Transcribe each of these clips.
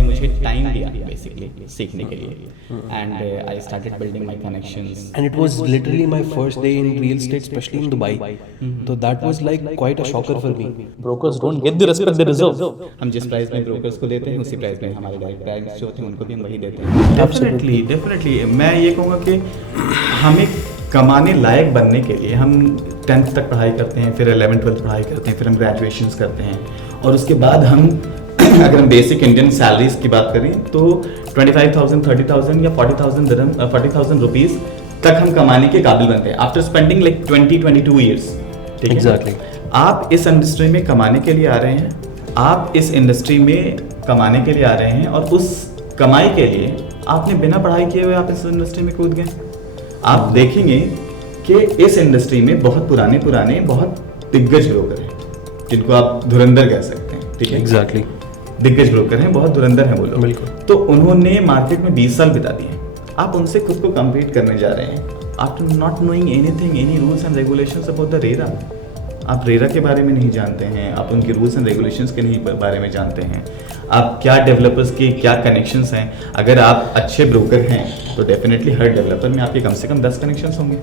उन्होंने मुझे टाइम दिया बेसिकली सीखने के लिए, and I started building my connections. And it was literally my first day in real estate, especially in Dubai. So that was like quite a shocker for me. Brokers don't get the respect they deserve. हम जिस price में brokers को देते हैं उसी price में हमारे direct clients जो होते हैं उनको भी हम वही देते हैं. डेफिनेटली मैं ये कहूँगा कि हमें कमाने लायक बनने के लिए हम 10th तक पढ़ाई करते हैं, फिर 11th 12th पढ़ाई करते हैं, फिर हम ग्रेजुएशंस करते हैं, और उसके बाद हम अगर हम बेसिक इंडियन सैलरीज की बात करें तो 25,000, 30,000 या 40,000 रुपीज़ तक हम कमाने के काबिल बनते हैं आफ्टर स्पेंडिंग लाइक 20-22 ईयर्स. ठीक है, Exactly. आप इस इंडस्ट्री में कमाने के लिए आ रहे हैं, आप इस इंडस्ट्री में कमाने के लिए आ रहे हैं, और उस कमाई के लिए आपने बिना पढ़ाई किए हुए आप इस इंडस्ट्री में कूद गए. आप देखेंगे कि इस इंडस्ट्री में बहुत पुराने बहुत दिग्गज ब्रोकर हैं जिनको आप धुरंधर कह सकते हैं. ठीक है, Exactly. दिग्गज ब्रोकर हैं, बहुत धुरंधर हैं वो लोग. बिल्कुल. तो उन्होंने मार्केट में 20 साल बिता दिए. आप उनसे खुद को कम्पीट करने जा रहे हैं after not knowing anything, any rules and regulations about the RERA. आप रेरा के बारे में नहीं जानते हैं, आप उनके रूल्स एंड रेगुलेशंस के नहीं बारे में जानते हैं, आप क्या डेवलपर्स के क्या कनेक्शंस हैं. अगर आप अच्छे ब्रोकर हैं तो डेफिनेटली हर डेवलपर में आपके कम से कम 10 कनेक्शंस होंगे.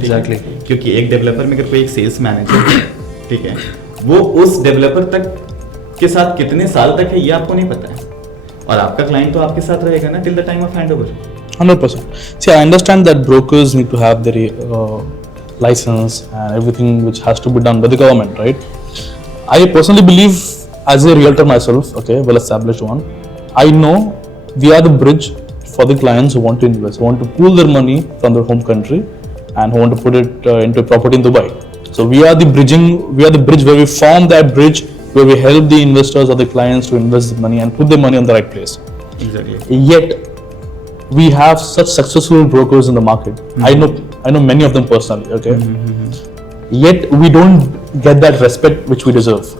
Exactly. क्योंकि एक डेवलपर में अगर कोई एक सेल्स मैनेजर है, ठीक है, वो उस डेवलपर तक के साथ कितने साल तक है ये आपको नहीं पता है, और आपका क्लाइंट तो आपके साथ रहेगा ना till the time of handover. 100%. See, I understand that brokers need to have their license and everything which has to be done by the government, right? I personally believe, as a realtor myself, okay, well established one, I know we are the bridge for the clients who want to invest, who want to pool their money from their home country and who want to put it into property in Dubai. So we are the bridge where we form that bridge, where we help the investors or the clients to invest the money and put their money on the right place. Exactly. Yet we have such successful brokers in the market. I know many of them personally, okay? Yet we don't get that respect which we deserve.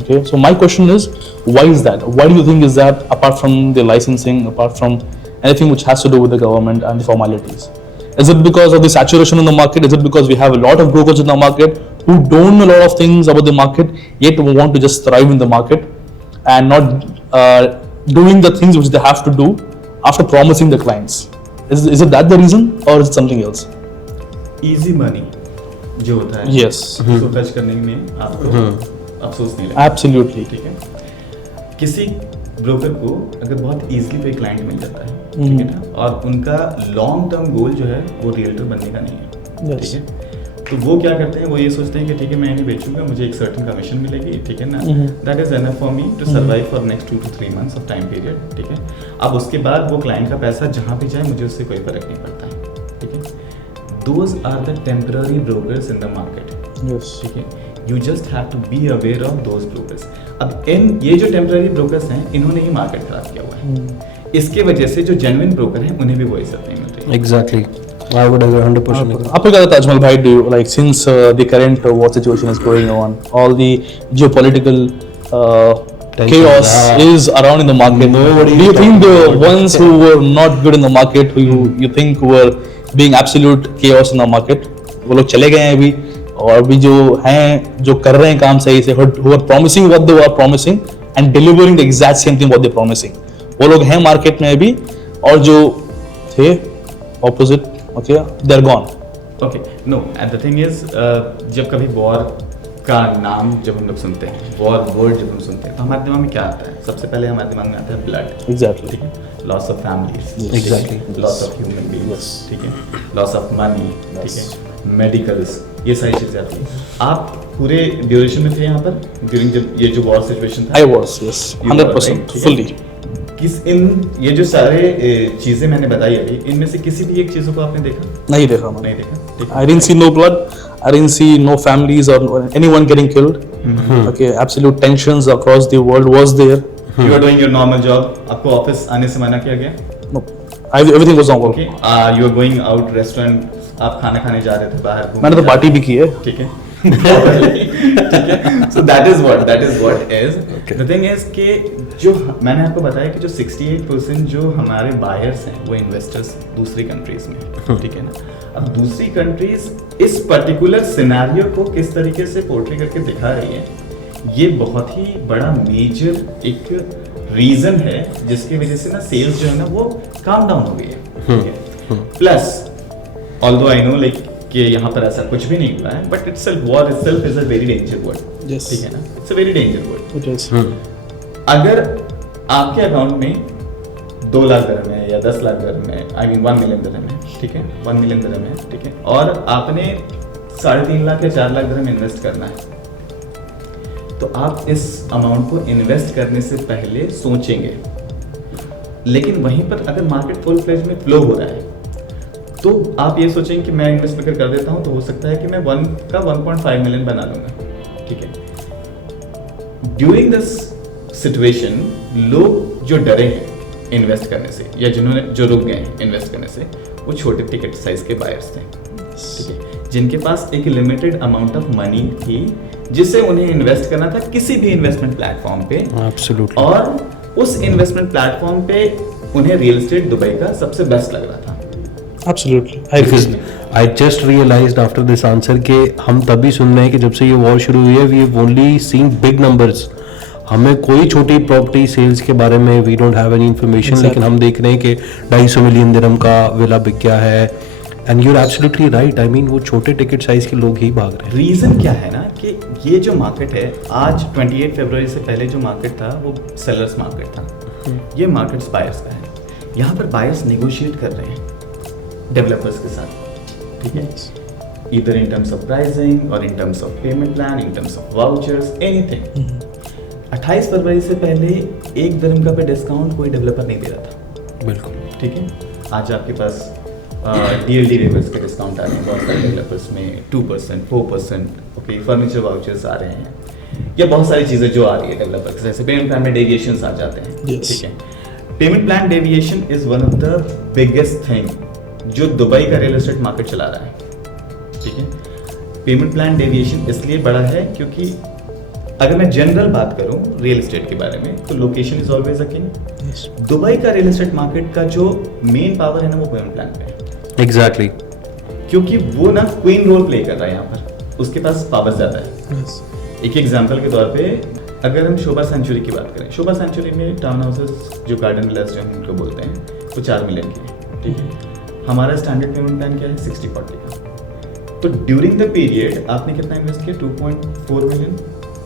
Okay, so my question is, why is that? Why do you think is that, apart from the licensing, apart from anything which has to do with the government and the formalities? Is it because of the saturation in the market? Is it because we have a lot of brokers in the market who don't know a lot of things about the market, yet want to just thrive in the market and not doing the things which they have to do after promising the clients? Is it that the reason, or is it something else? Easy money जो होता है, Yes. उसको touch करने में आपको अफसोस नहीं लगता. Absolutely. ठीक है, किसी ब्रोकर को अगर बहुत इजीली कोई क्लाइंट मिल जाता है, ठीक है ना, और उनका लॉन्ग टर्म गोल जो है वो रियल्टर बनने का नहीं है. Yes. ठीक है, तो वो क्या करते हैं, वो ये सोचते हैं कि ठीक है मैं इन्हें बेचूंगा, मुझे एक सर्टेन कमीशन मिलेगी, ठीक है ना, that is enough for me to survive for next 2 to 3 months of time period. ठीक है, अब उसके बाद वो क्लाइंट का पैसा जहाँ पे जाए मुझे उससे कोई फर्क नहीं पड़ता है. ठीक है, those are the temporary brokers in the market. Yes. ठीक है, you just have to be aware of those brokers. अब ये जो टेम्पररी ब्रोकर्स हैं इन्होंने ही मार्केट खराब किया हुआ है. इसके वजह से जो जेन्युइन ब्रोकर हैं उन्हें भी वो इज्जत नहीं मिल रही. Exactly. I would agree 100%. आपको क्या लगता है अजमल भाई, do you like, since the current war situation is going on, all the geopolitical chaos is around in the market, do you think the ones who were not good in the market, who you think were being absolute chaos in the market, वो लोग चले गए हैं अभी, और अभी जो हैं जो कर रहे हैं काम सही से, who are promising what they were promising and delivering the exact same thing what they promising, वो लोग हैं मार्केट में अभी, और जो थे opposite, okay, they're gone. Okay, no, and the thing is, जब कभी वॉर का नाम जब हम लोग सुनते हैं, वॉर वर्ड जब हम सुनते हैं, तो हमारे दिमाग में क्या आता है? सबसे पहले हमारे दिमाग में आता है blood. Exactly. Loss of families, Exactly. Loss of human beings, Yes. ठीक है, लॉस ऑफ मनी, ठीक है, मेडिकल्स, ये सारी चीजें आती हैं. आप पूरे ड्यूरेशन में थे यहाँ पर ड्यूरिंग जब ये जो वॉर सिचुएशन था? I was, yes, 100%, fully. ये जो सारे चीजें मैंने बताई अभी, इनमें से किसी भी एक चीजों को आपने देखा? नहीं देखा मैंने. नहीं देखा. ठीक है. I didn't see no blood. I didn't see no families or anyone getting killed. Okay, absolute tensions across the world was there. You are doing your normal job. आपको ऑफिस आने से मना किया गया? No, everything was normal. Okay. You are going out restaurant. आप खाना खाने जा रहे थे बाहर. मैंने तो पार्टी भी की है. ठीक है. ठीक है. So that is what is. Okay. The thing is कि जो मैंने आपको बताया कि जो 68% जो हमारे बायर्स हैं वो इन्वेस्टर्स दूसरी कंट्रीज में, ठीक है ना. अब दूसरी कंट्रीज इस पर्टिकुलर सिनेरियो को किस तरीके से पोर्ट्रे करके दिखा रही है, ये बहुत ही बड़ा मेजर एक रीजन है जिसकी वजह से ना सेल्स जो है ना वो काम डाउन हो गई है। Plus although I know like कि यहाँ पर ऐसा कुछ भी नहीं हुआ है, but itself war itself is a very danger word, ठीक है ना, it's a very danger word. अगर आपके अकाउंट में 2 लाख दिरहम है या 10 लाख दिरहम है, आई मीन 1 मिलियन दिरहम है, ठीक है, 1 मिलियन दिरहम है, ठीक है, और आपने 3.5 लाख या 4 लाख दिरहम इन्वेस्ट करना है, तो आप इस अमाउंट को इन्वेस्ट करने से पहले सोचेंगे। लेकिन वहीं पर अगर मार्केट फुल फ्लेज में फ्लो हो रहा है तो आप ये सोचेंगे कि मैं इन्वेस्ट कर देता हूं तो हो सकता है कि मैं 1.5 मिलियन बना लूंगा, ठीक है। ड्यूरिंग दिस सिचुएशन लोग जो डरे हैं इन्वेस्ट करने से या जो रुक गए हैं इन्वेस्ट करने से, वो छोटे टिकट साइज के बायर्स थे, ठीक है, जिनके पास एक लिमिटेड अमाउंट ऑफ मनी थी जिसे उन्हें इन्वेस्ट करना था किसी भी इन्वेस्टमेंट प्लेटफॉर्म पे। Absolutely. और उस इन्वेस्टमेंट प्लेटफॉर्म पे उन्हें रियल एस्टेट दुबई का सबसे बेस्ट लग रहा था। Absolutely. Because I just realized after this answer कि हम तभी सुन रहे हैं कि जब से ये वॉर शुरू हुई है, we have only seen big numbers. हमें कोई छोटी प्रॉपर्टी सेल्स के बारे में we don't have any information, लेकिन हम देख रहे हैं कि 250 मिलियन दिरहम का विला बिक गया है। And you're absolutely right. I mean वो छोटे टिकट साइज के लोग ही भाग रहे हैं। रीजन क्या है ना कि ये जो मार्केट है आज 28 फरवरी से पहले जो मार्केट था वो सेलर्स मार्केट था, ये मार्केट बायर्स का है। यहाँ पर बायर्स नेगोशिएट कर रहे हैं डेवलपर्स के साथ, ठीक है, either in terms of pricing और in terms of payment plan, in terms of vouchers, anything. 28 फरवरी से पहले 1 दिरहम का पे डिस्काउंट कोई डेवलपर नहीं दे रहा था, बिल्कुल, ठीक है। आज आपके पास DLD वेवर्स के डिस्काउंट आ रहे हैं बहुत सारे डेवलपर्स में, 2%, 4%, ओके, फर्नीचर वाउचर्स आ रहे हैं, या बहुत सारी चीज़ें जो आ रही है डेवलपर्स, जैसे पेमेंट प्लान में डेविएशंस आ जाते हैं, ठीक है। Payment plan deviation is one of the biggest thing जो दुबई का रियल एस्टेट मार्केट चला रहा है, ठीक है। पेमेंट प्लान डेविएशन इसलिए बड़ा है क्योंकि अगर मैं जनरल बात करूं रियल एस्टेट के बारे में तो location is always a king. Dubai का रियल एस्टेट मार्केट का जो मेन पावर है ना वो पेमेंट प्लान पे है। एग्जैक्टली, क्योंकि वो ना क्वीन रोल प्ले कर रहा है यहाँ पर, उसके पास पावर ज्यादा है। एक एग्जांपल के तौर पे अगर हम शोभा सेंचुरी की बात करें, शोभा सेंचुरी में टाउन हाउसेस जो गार्डन विलास जो हम उनको बोलते हैं वो 4 मिलियन की है, ठीक है। हमारा स्टैंडर्ड पेमेंट प्लान क्या है 60-40 का। तो ड्यूरिंग द पीरियड आपने कितना इन्वेस्ट किया 2.4 मिलियन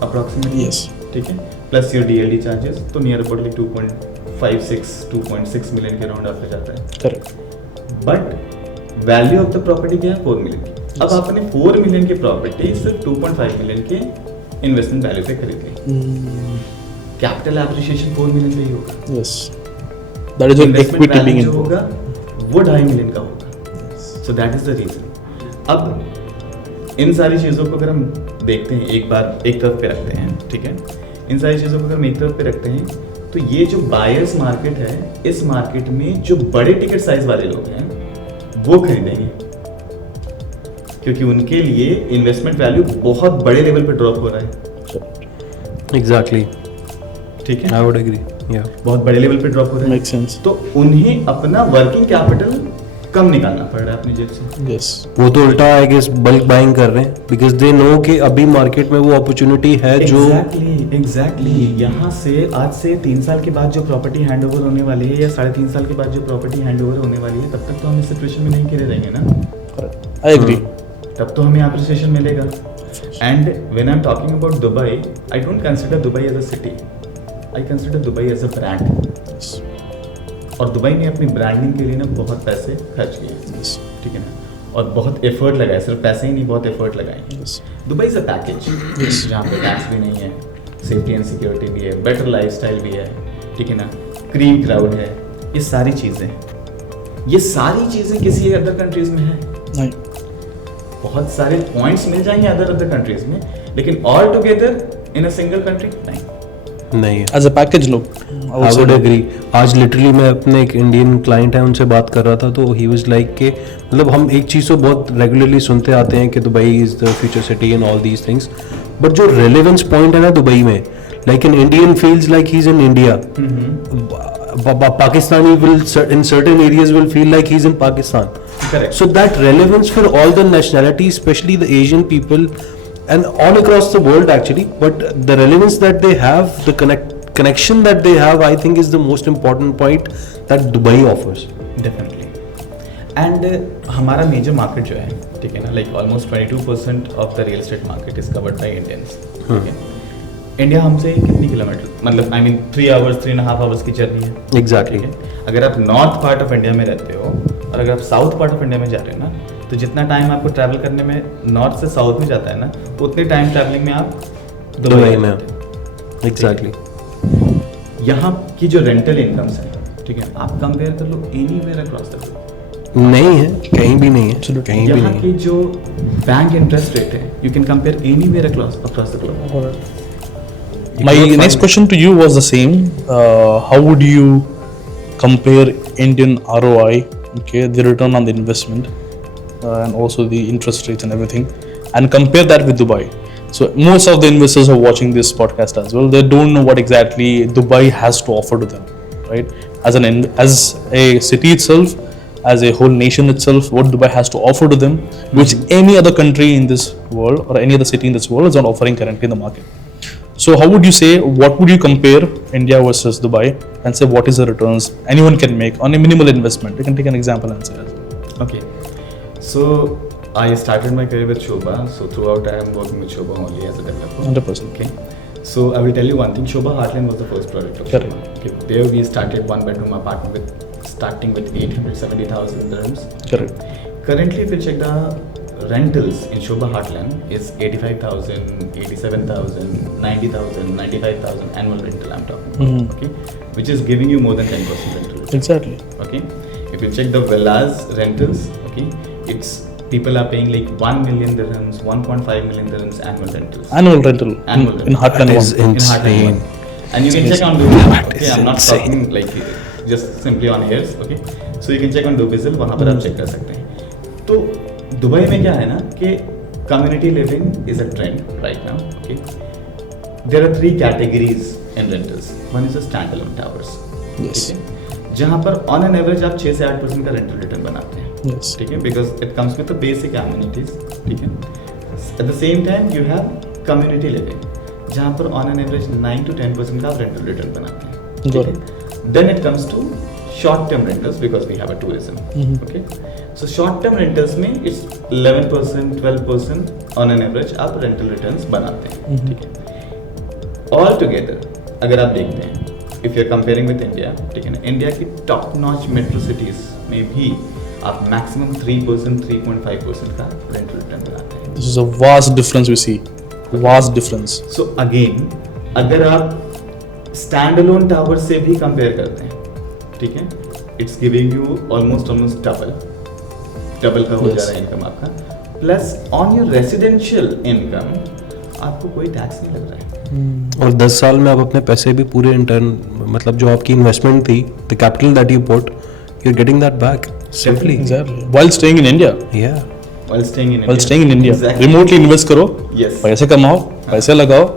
अप्रॉक्सीमेटली, Yes. ठीक है, प्लस योर DLD चार्जेस, तो नियर अबाउटली 2.6 मिलियन के राउंड आपका जाता है, Correct. But value of the property क्या है 4 मिलियन की। अब आपने 4 मिलियन की प्रॉपर्टी सिर्फ 2.5 मिलियन के इन्वेस्टमेंट वैल्यू पे खरीद ली। कैपिटल एप्रिसिएशन 4 मिलियन पे ही होगा। Yes. That is what investment equity being value जो in. होगा वो 2.5 मिलियन का होगा। So that is the reason. अब इन सारी चीज़ों को अगर हम देखते हैं एक बार एक तरफ पे रखते हैं, ठीक है, इन सारी चीज़ों को अगर हम एक तरफ पे रखते हैं तो ये जो बायर्स मार्केट है, इस मार्केट में जो बड़े टिकट साइज वाले लोग हैं वो खरीदेंगे क्योंकि उनके लिए इन्वेस्टमेंट वैल्यू बहुत बड़े लेवल पे ड्रॉप हो रहा है। एग्जैक्टली, ठीक है, आई वुड एग्री, या बहुत बड़े लेवल पे ड्रॉप हो रहा है। Makes sense. तो उन्हें अपना वर्किंग कैपिटल कम निकालना पड़ रहा है अपनी जेब से। Yes. वो तो उल्टा आई गेस बल्क बाइंग कर रहे हैं बिकॉज दे नो कि अभी मार्केट में वो अपॉर्चुनिटी है जो एग्जैक्टली यहाँ से आज से 3 साल के बाद जो प्रॉपर्टी हैंडओवर होने वाली है या 3.5 साल के बाद जो प्रॉपर्टी हैंडओवर होने वाली है, तब तक तो हम इस सिचुएशन में नहीं गिरे रहेंगे ना, Correct. I agree. तब तो हमें अप्रिसिएशन मिलेगा। And when I am talking about Dubai, I don't consider Dubai as a city, I consider Dubai as a brand. Yes. और दुबई ने अपनी ब्रांडिंग के लिए ना बहुत पैसे खर्च किए, Yes. ठीक है ना, और बहुत एफर्ट लगाए, सिर्फ पैसे ही नहीं बहुत एफर्ट लगाए। Yes. Dubai is a package जहाँ पे टैक्स भी नहीं है, सेफ्टी एंड सिक्योरिटी भी है, बेटर लाइफस्टाइल भी है, ठीक है ना, क्रीम क्राउड है, ये सारी चीज़ें किसी अदर कंट्रीज में है नहीं. बहुत सारे पॉइंट्स मिल जाएंगे अदर कंट्रीज में, लेकिन all together in a single country नहीं है। As a package look, I would agree. आज लिटरली मैं अपने एक इंडियन क्लाइंट है उनसे बात कर रहा था तो ही वाज लाइक के मतलब हम एक चीज़ तो बहुत रेगुलरली सुनते आते हैं कि Dubai is the future city and all these things, but जो रेलेवेंस पॉइंट है ना दुबई में, like an Indian feels like he is in India, Pakistani will in certain areas will feel like he's in Pakistan. Correct. So that relevance for all the nationalities, especially the Asian people and all across the world actually, but the relevance that they have, the connection that they have, I think, is the most important point that Dubai offers. Definitely and हमारा major market जो है, ठीक है ना, like almost 22% of the real estate market is covered by Indians, ठीक है. India हमसे कितनी किलोमीटर, मतलब आई मीन 3 आवर्स 3.5 आवर्स की जर्नी है. Exactly. ठीक है. अगर आप नॉर्थ पार्ट ऑफ इंडिया में रहते हो और अगर आप साउथ पार्ट ऑफ इंडिया में जा रहे हो ना, तो जितना टाइम आपको ट्रैवल करने में नॉर्थ से साउथ में जाता है ना, उतने टाइम ट्रैवलिंग में आप दुबई में. Exactly. यहाँ की जो रेंटल इनकम्स है, ठीक है, आप कंपेयर कर लो एनीवेयर अक्रॉस द ग्लोब. नहीं है, कहीं भी नहीं है, कहीं भी यहाँ नहीं की जो बैंक इंटरेस्ट रेट है, you can compare anywhere across the globe. My next question to you was the same. How would you compare Indian ROI, okay, the return on the investment, and also the interest rates and everything, and compare that with Dubai? So most of the investors are watching this podcast as well. They don't know what exactly Dubai has to offer to them, right? As a city itself, as a whole nation itself, what Dubai has to offer to them, which any other country in this world or any other city in this world is not offering currently in the market. So how would you say, what would you compare India versus Dubai and say what is the returns anyone can make on a minimal investment? You can take an example and say that. Okay, so I started my career with Shobha. So throughout I am working with Shobha only as a developer. 100%. Okay, so I will tell you one thing. Shobha Heartland was the first project of Correct. Shobha. Okay, there we started 1-bedroom apartment starting with 870,000 dirhams. Correct. Currently, if you check the rentals in Shobha Heartland is 85,000, 87,000, 90,000, 95,000 annual rental I'm talking about, okay, which is giving you more than 10% rental return. Exactly. Okay, if you check the villas rentals, okay, it's people are paying like 1 million dirhams, 1.5 million dirhams annual rentals. Annual rental. Annual In rental. Heartland That is 1. In Heartland insane. one. And you can check on Dubizzle. That Okay, is I'm not insane. talking like just simply on hairs. Okay, so you can check on Dubizzle. वहाँ पर आप check कर सकते हैं. तो Dubai में क्या है ना कि community living is a trend right now. Okay, there are 3 categories in rentals. One is a standalone towers. Yes. ठीक है, जहाँ पर on an average आप 6 से 8% का rental return बनाते हैं. Yes. ठीक है, because it comes with the basic amenities. ठीक है. At the same time you have community living, जहाँ पर on an average 9 to 10% का आप rental return बनाते हैं. Got ठीक है. Then it comes to short-term rentals because we have a tourism. Okay. So short-term rentals में it's 11%, 12% on an average आप rental returns बनाते हैं. ठीक है. All together अगर आप देखते हैं, if you're comparing with India, ठीक है ना, इंडिया की top-notch metro cities में भी आप maximum 3%, 3.5% का rental return बनाते हैं. This is a vast difference we see. Vast difference. So again, अगर आप standalone towers से भी compare करते हैं, ठीक है, it's giving you almost double का हो जा रहा है इनकम आपका, plus on your residential income आपको कोई टैक्स नहीं लग रहा है. और 10 साल में आप अपने पैसे भी पूरे इंटर्न, मतलब जो आपकी इन्वेस्टमेंट थी, the capital that you put, you are getting that back safely. Exactly. While staying in India. या while staying in While staying in India. Exactly. Remotely invest करो. Yes. पैसे कमाओ, पैसे लगाओ.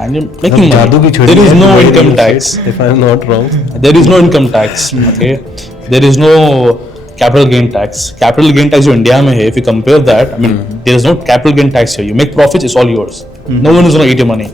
And you're making जादू की money. छड़ी There is है no दुबई income में. tax. If I am not wrong. There is no income tax. Okay. There is no capital gain tax. Capital gain tax जो इंडिया में है, if you compare that, I mean, there is no capital gain tax here. You make profits, it's all yours. No one is gonna eat your money.